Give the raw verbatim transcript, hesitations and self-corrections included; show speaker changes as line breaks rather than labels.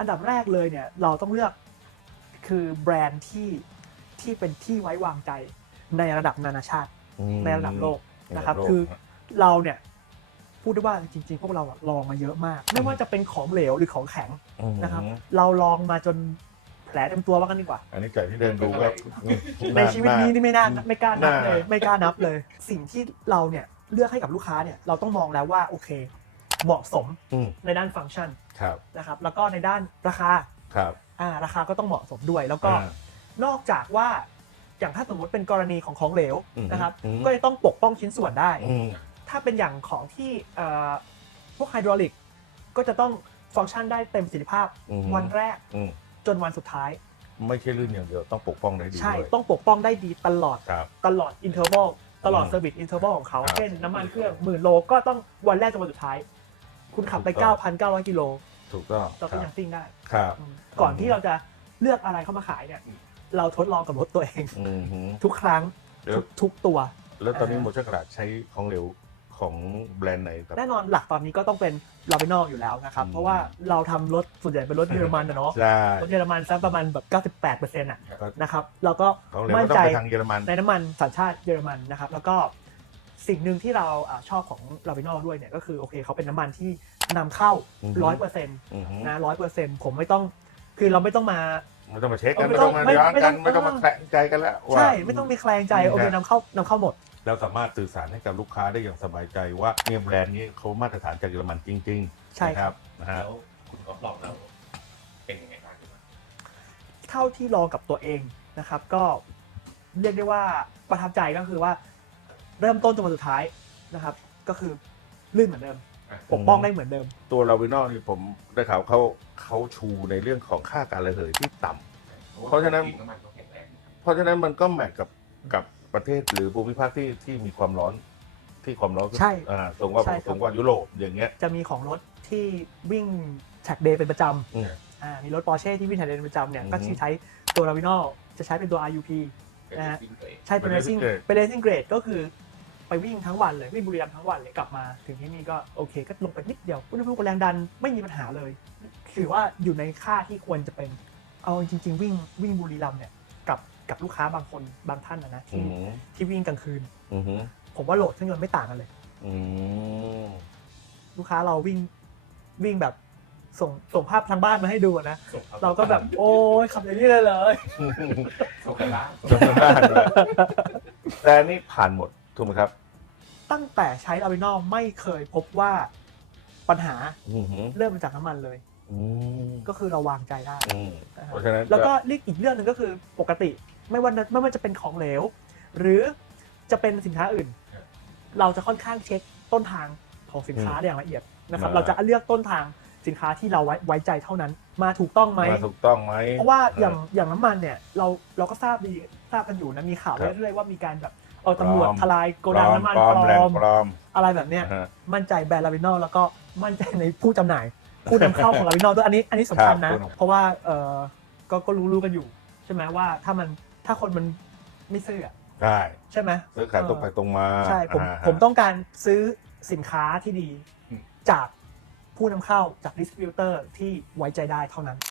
อันดับแรกเลยเนี่ยเราต้องเลือกคือแบรนด์ที่ที่เป็นที่ไว้วางใจในระดับนานาชาติในระดับโลกนะครับคือเราเนี่ยพูดได้ว่าจริงๆพวกเราลองมาเยอะมากไม่ว่าจะเป็นของเหลวหรือของแข็งนะครับเราลองมาจนแผลเต็มตัวว่ากันดีกว่า
อันนี้ไก่ที่เดินดูก็
ในชีวิตนี้นี่ไม่น่าไม่กล้านับเลยไม่กล้านับเลยสิ่งที่เราเนี่ยเลือกให้กับลูกค้าเนี่ยเราต้องมองแล้วว่าโอเคเหมาะสมในด้านฟังก์ชันนะครับแล้วก็ในด้านราคา
ครับ
อ่าราคาก็ต้องเหมาะสมด้วยแล้วก็นอกจากว่าอย่างถ้าสมมติเป็นกรณีของของเหลวนะครับก็จะต้องปกป้องชิ้นส่วนได้ถ้าเป็นอย่างของที่พวกไฮดรอลิกก็จะต้องฟังก์ชันได้เต็มประสิทธิภาพวันแรกจนวันสุดท้าย
ไม่ใช่ลื่นอย่างเดียวต้องปกป้องได้ดี
ใช่ต้องปกป้องได้ดีตลอดตลอดอินเทอร์วัลตลอดเซอร์วิสอินเทอร์วัลของเขาเช่นน้ำมันเครื่องหมื่นโลก็ต้องวันแรกจนวันสุดท้ายคุณขับไป เก้าพันเก้าร้อย กิโล
ถูกต้อง
เราก็ยังซิ่งได้
ครับ
ก่อนที่เราจะเลือกอะไรเข้ามาขายเนี่ยเราทดลองกับรถตัวเองทุกครั้งทุกตัว
แล้วตอนนี้โมชั่นกระดาษใช้ของเหลวของแบรนด์ไหนครับ
แน่นอนหลักตอนนี้ก็ต้องเป็นลาเวนอลอยู่แล้วนะครับเพราะว่าเราทำรถส่วนใหญ่เป็นรถเยอรมันนะเนาะรถเยอรมันสักประมาณแบบ เก้าสิบแปดเปอร์เซ็นต์ อ่ะนะครับเราก็มั่นใจในน้ำมันสัญชาติเยอรมันนะครับแล้วก็สิ่งหนึ่งที่เราชอบของลาเวนอลด้วยเนี่ยก็คือโอเคเขาเป็นน้ำมันที่นำเข้า ร้อยเปอร์เซ็นต์ นะ ร้อยเปอร์เซ็นต์ ผมไม่ต้องคือเราไม่ต้องมา
ไม่ต้องมาเช็คกันไม่ต้องมาย้อนกันไม่ต้องมาแคลงใจกันแล้ว
ใช่ไม่ต้องมีแคลงใจโอเคนำเข้านำเข้าหมด
เราสามารถสื่อสารให้กับลูกค้าได้อย่างสบายใจว่าเนี่ยแบรนด์นี้เขามาตรฐานจากเยอรมันจริงๆ
ใช่
ครับนะฮะ
แล้วคุณก๊อฟลองแล้วเป็นยังไงบ้าง
เท่าที่ลองกับตัวเองนะครับก็เรียกได้ว่าประทับใจก็คือว่าเริ่มต้นจนวันสุดท้ายนะครับก็คือลื่นเหมือนเดิมปกป้องได้เหมือนเดิม
ตัวลาวินอลนี่ผมได้ข่าวเขาเขาชูในเรื่องของค่าการระเหยที่ต่ำเพราะฉะนั้นเพราะฉะนั้นมันก็แมทกับกับประเทศหรือภูมิภาคที่ที่มีความร้อนที่ความร้อน
ใช่
สูงกว่าสูงกว่ายุโรปอย่างเงี้ย
จะมีของรถที่วิ่งแท็กเดย์เป็นประจำอ่ามีรถ Porsche ที่วิ่งแท็กเดย์เป็นประจำเนี่ยก็ใช้ตัวลาวินอลจะใช้เป็นตัว อาร์ ยู พี นะฮะใช่เป็น racing เป็น racing grade ก็คือไปวิ่งทั้งวันเลยวิ่งบุรีรัมย์ทั้งวันเลยกลับมาถึงที่นี่ก็โอเคก็ลงไปนิดเดียวอุณหภูมิกับแรงดันไม่มีปัญหาเลยถือว่าอยู่ในค่าที่ควรจะเป็นเอาจริงๆวิ่งวิ่งบุรีรัมย์เนี่ยกับกับลูกค้าบางคนบางท่านนะนะที่ที่วิ่งกลางคืนผมว่าโหลดเครื่องยนต์ไม่ต่างกันเลยลูกค้าเราวิ่งวิ่งแบบส่งส่งภาพทางบ้านมาให้ดูนะเราก็แบบโอ้ยขับอย่างนี้เลยเลย
ส่งกันบ้าน
ส่งกันบ้านแต่นี่ผ่านหมดถูกไหมครับ
ตั้งแต่ใช้ลาวินอลไม่เคยพบว่าปัญหาเริ่มมาจากน้ำมันเลยก็คือเราวางใจได้
เพราะฉะนั้น
แล้วก็เรียกอีกเรื่องหนึ่งก็คือปกติไม่ว่าไม่ว่าจะเป็นของเหลวหรือจะเป็นสินค้าอื่นเราจะค่อนข้างเช็คต้นทางของสินค้าอย่างละเอียดนะครับเราจะเลือกต้นทางสินค้าที่เราไว้ไว้ใจเท่านั้นมาถูกต้องไหม
มาถูกต้องไหม
เพราะว่าอย่างอย่างน้ำมันเนี่ยเราเราก็ทราบดีทราบกันอยู่นะมีข่าวเรื่อยๆว่ามีการแบบเอาตำรวจทลายโกดังน้ำมันปลอมอะไรแบบเนี้ยมั่นใจแบรนด์ลาวินอลแล้วก็มั่นใจในผู้จำหน่ายผู้นำเข้าของลาวินอลด้วยอันนี้อันนี้สำคัญนะเพราะว่าเออก็ก็รู้ๆกันอยู่ใช่ไหมว่าถ้ามันถ้าคนมันไม่ซื้อ
ใช่
ใช่ไหม
ซื้อขายตรงไปตรงมา
ใช่ผมผมต้องการซื้อสินค้าที่ดีจากผู้นำเข้าจากดิสติบิวเตอร์ที่ไว้ใจได้เท่านั้น